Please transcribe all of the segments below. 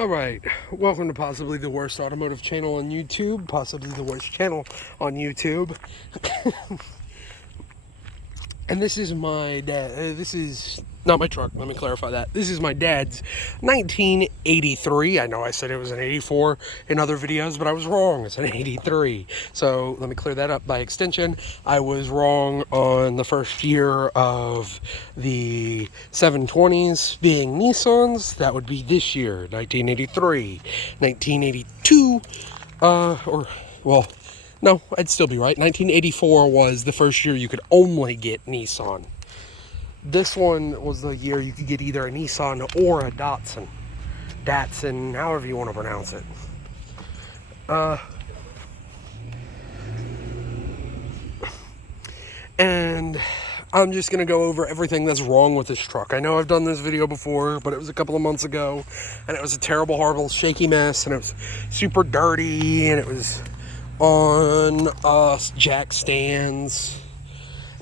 Alright, welcome to possibly the worst automotive channel on YouTube, possibly the worst channel on YouTube. And this is my dad, this is not my truck, let me clarify that. This is my dad's 1983. I know I said it was an 84 in other videos, but I was wrong, it's an 83. So let me clear that up by extension. I was wrong on the first year of the 720s being Nissans. That would be this year, 1983. 1982, no, I'd still be right. 1984 was the first year you could only get Nissan. This one was the year you could get either a Nissan or a Datsun. Datsun, however you want to pronounce it. And I'm just going to go over everything that's wrong with this truck. I know I've done this video before, but it was a couple of months ago, and it was a terrible, horrible, shaky mess, and it was super dirty, and it was on jack stands.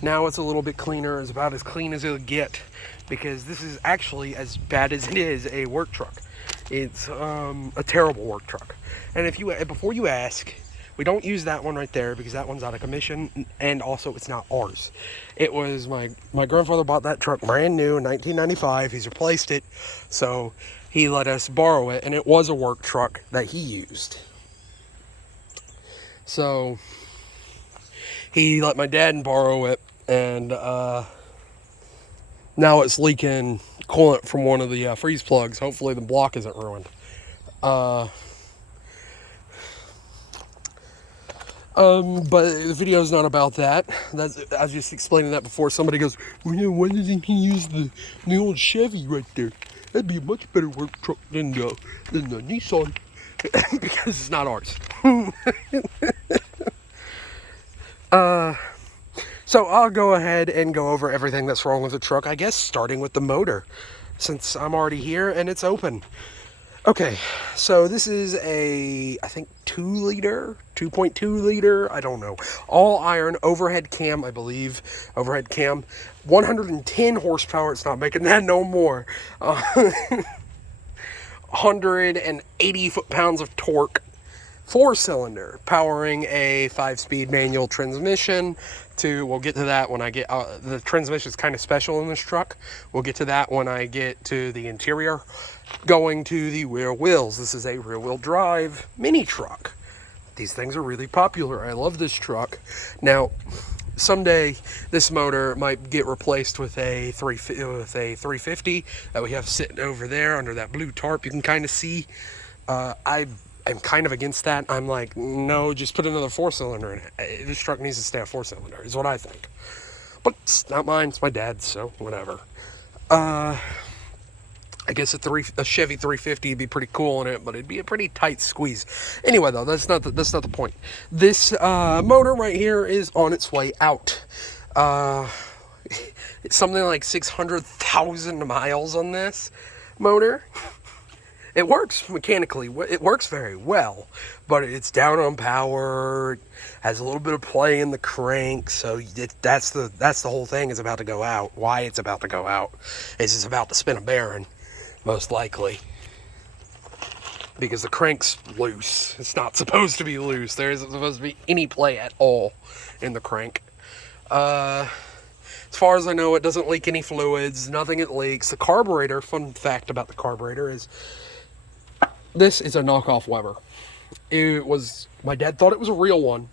Now it's a little bit cleaner. It's about as clean as it'll get, because this is actually, as bad as it is, a work truck. It's a terrible work truck. And before you ask, we don't use that one right there because that one's out of commission, and also it's not ours. It was my grandfather bought that truck brand new in 1995. He's replaced it, so he let us borrow it, and it was a work truck that he used. So he let my dad borrow it, and now it's leaking coolant from one of the freeze plugs. Hopefully the block isn't ruined. But the video's not about that. I was just explaining that before. Somebody goes, well, yeah, why doesn't he use the old Chevy right there? That'd be a much better work truck than the Nissan. Because it's not ours. So I'll go ahead and go over everything that's wrong with the truck, I guess starting with the motor, since I'm already here and it's open. Okay, so this is I think 2.2 liter, I don't know, all iron overhead cam, I believe, overhead cam, 110 horsepower, it's not making that no more, 180 foot-pounds of torque, 4-cylinder, powering a 5-speed manual transmission. We'll get to that when I get, the transmission is kind of special in this truck. We'll get to that when I get to the interior. Going to the rear wheels, this is a rear-wheel drive mini truck. These things are really popular. I love this truck. Now, someday this motor might get replaced with a 350 that we have sitting over there under that blue tarp you can kind of see. I'm kind of against that. I'm like, no, just put another 4-cylinder in it. This truck needs to stay a 4-cylinder, is what I think. But it's not mine, it's my dad's, so whatever. I guess a Chevy 350 would be pretty cool in it, but it'd be a pretty tight squeeze. Anyway, though, that's not the point. This motor right here is on its way out. It's something like 600,000 miles on this motor. It works mechanically. It works very well, but it's down on power. It has a little bit of play in the crank, so that's the whole thing is about to go out. Why it's about to go out is it's about to spin a bearing, most likely, because the crank's loose. It's not supposed to be loose. There isn't supposed to be any play at all in the crank. As far as I know, it doesn't leak any fluids. Nothing it leaks. The carburetor. Fun fact about the carburetor is, this is a knockoff Weber. My dad thought it was a real one.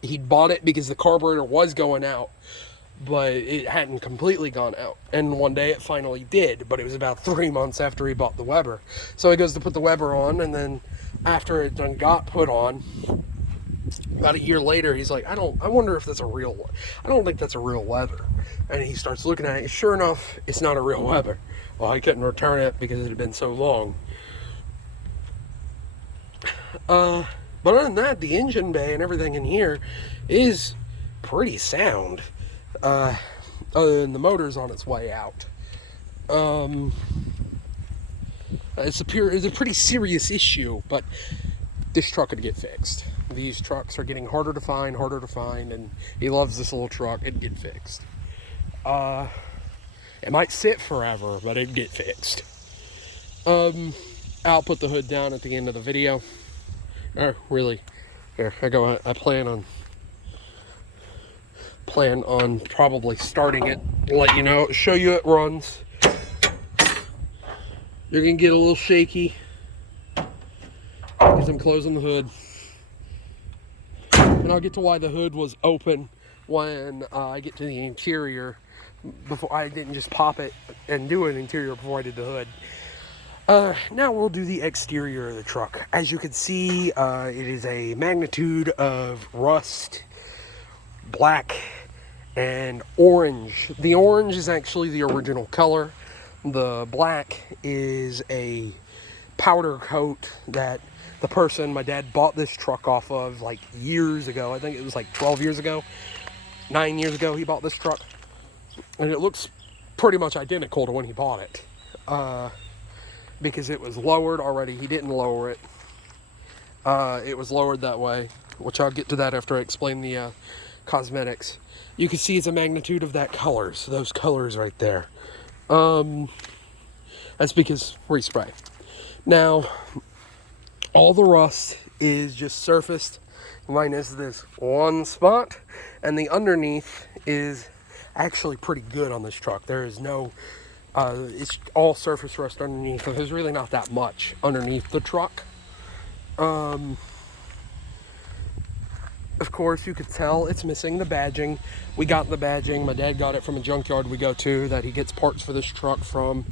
He'd bought it because the carburetor was going out, but it hadn't completely gone out. And one day it finally did, but it was about 3 months after he bought the Weber. So he goes to put the Weber on, and then after it done got put on, about a year later, he's like, I wonder if that's a real one. I don't think that's a real Weber. And he starts looking at it. Sure enough, it's not a real Weber. Well, he couldn't return it because it had been so long. But other than that, the engine bay and everything in here is pretty sound. Other than the motor's on its way out. It's a pretty serious issue, but this truck could get fixed. These trucks are getting harder to find, and he loves this little truck. It'd get fixed. It might sit forever, but it'd get fixed. I'll put the hood down at the end of the video. Or really, here I go. I plan on probably starting it, let you know, show you it runs. You're gonna get a little shaky because I'm closing the hood, and I'll get to why the hood was open when I get to the interior. Before, I didn't just pop it and do an interior before I did the hood. Now we'll do the exterior of the truck. As you can see, it is a magnitude of rust, black, and orange. The orange is actually the original color. The black is a powder coat that the person my dad bought this truck off of like years ago. I think it was like 12 years ago, 9 years ago he bought this truck. And it looks pretty much identical to when he bought it. Because it was lowered already. He didn't lower it. It was lowered that way, which I'll get to that after I explain the cosmetics. You can see it's a magnitude of that color, so those colors right there. That's because respray. Now, all the rust is just surfaced, minus this one spot, and the underneath is actually pretty good on this truck. There is no, it's all surface rust underneath, so there's really not that much underneath the truck. Of course, you could tell it's missing the badging. We got the badging. My dad got it from a junkyard we go to that he gets parts for this truck from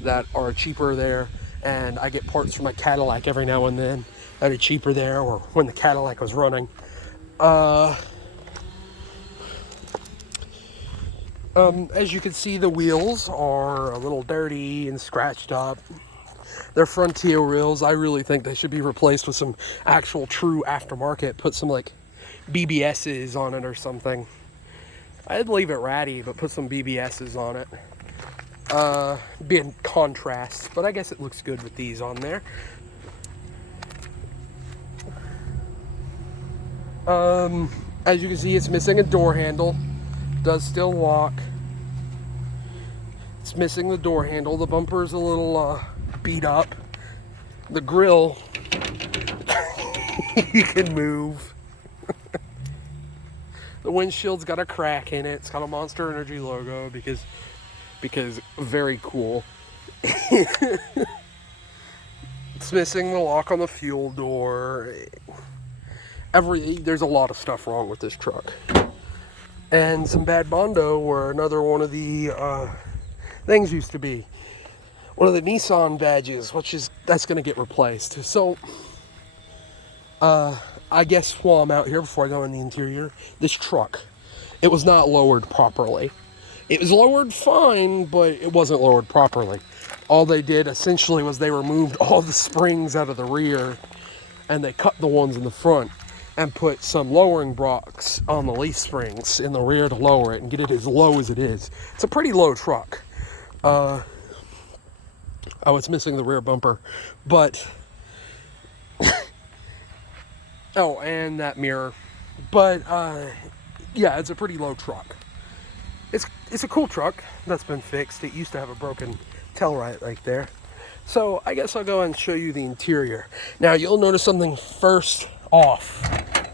that are cheaper there. And I get parts from my Cadillac every now and then that are cheaper there, or when the Cadillac was running. As you can see, the wheels are a little dirty and scratched up. They're Frontier wheels. I really think they should be replaced with some actual true aftermarket. Put some like BBS's on it or something. I'd leave it ratty, but put some BBS's on it. Be in contrast, but I guess it looks good with these on there. As you can see, it's missing a door handle. Does still lock. It's missing the door handle. The bumper's a little beat up. The grill you can move. The windshield's got a crack in it. It's got a Monster Energy logo because very cool. It's missing the lock on the fuel door. There's a lot of stuff wrong with this truck. And some bad Bondo where another one of the things used to be. One of the Nissan badges, that's going to get replaced. So, I guess while I'm out here, before I go in the interior, this truck, it was not lowered properly. It was lowered fine, but it wasn't lowered properly. All they did essentially was they removed all the springs out of the rear and they cut the ones in the front and put some lowering blocks on the leaf springs in the rear to lower it and get it as low as it is. It's a pretty low truck. Oh, it's missing the rear bumper, but oh, and that mirror. But yeah, it's a pretty low truck. It's a cool truck that's been fixed. It used to have a broken tail right there. So I guess I'll go and show you the interior. Now you'll notice something first off.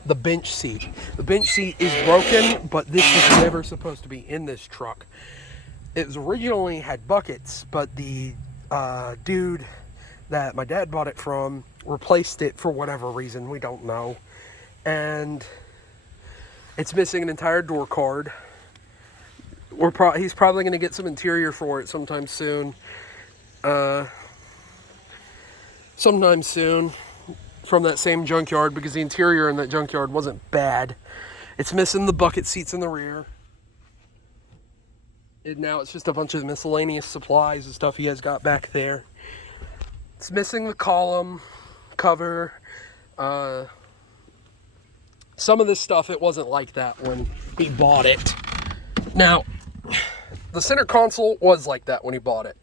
The bench seat. The bench seat is broken, but this was never supposed to be in this truck. It was originally had buckets, but the dude that my dad bought it from replaced it for whatever reason, we don't know. And it's missing an entire door card. He's probably going to get some interior for it sometime soon. From that same junkyard, because the interior in that junkyard wasn't bad. It's missing the bucket seats in the rear. Now it's just a bunch of miscellaneous supplies and stuff he has got back there. It's missing the column cover. Some of this stuff, it wasn't like that when he bought it. Now, the center console was like that when he bought it.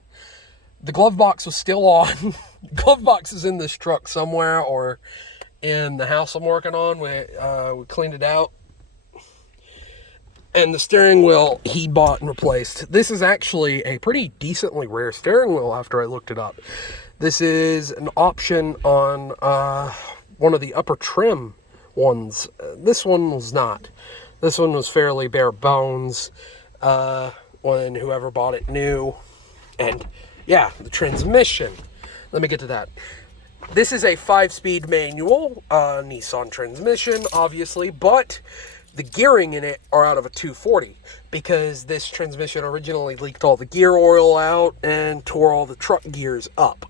The glove box was still on. Glove box is in this truck somewhere, or in the house I'm working on. We cleaned it out. And the steering wheel he bought and replaced. This is actually a pretty decently rare steering wheel after I looked it up. This is an option on one of the upper trim ones. This one was not. This one was fairly bare bones when whoever bought it knew. And yeah, the transmission. Let me get to that. This is a 5-speed manual Nissan transmission, obviously, but the gearing in it are out of a 240 because this transmission originally leaked all the gear oil out and tore all the truck gears up.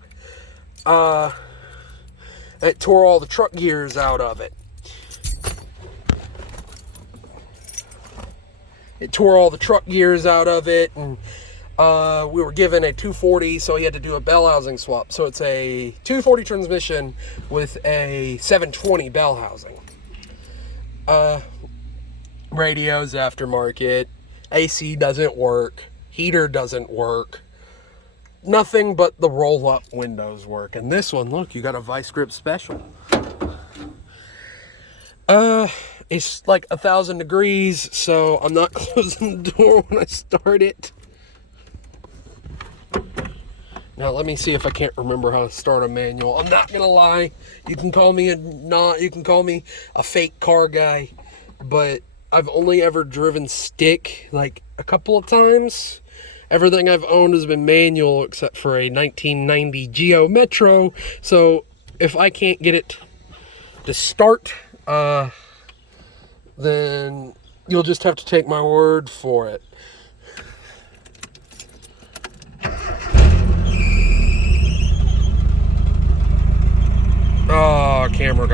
It tore all the truck gears out of it. It tore all the truck gears out of it, and we were given a 240, so he had to do a bell housing swap. So it's a 240 transmission with a 720 bell housing. Radio's aftermarket. AC doesn't work. Heater doesn't work. Nothing but the roll-up windows work. And this one, look, you got a vice grip special. It's like 1,000 degrees, so I'm not closing the door when I start it. Now let me see if I can't remember how to start a manual. I'm not gonna lie. You can call me a fake car guy, but I've only ever driven stick like a couple of times. Everything I've owned has been manual except for a 1990 Geo Metro. So if I can't get it to start, then you'll just have to take my word for it. Oh, camera got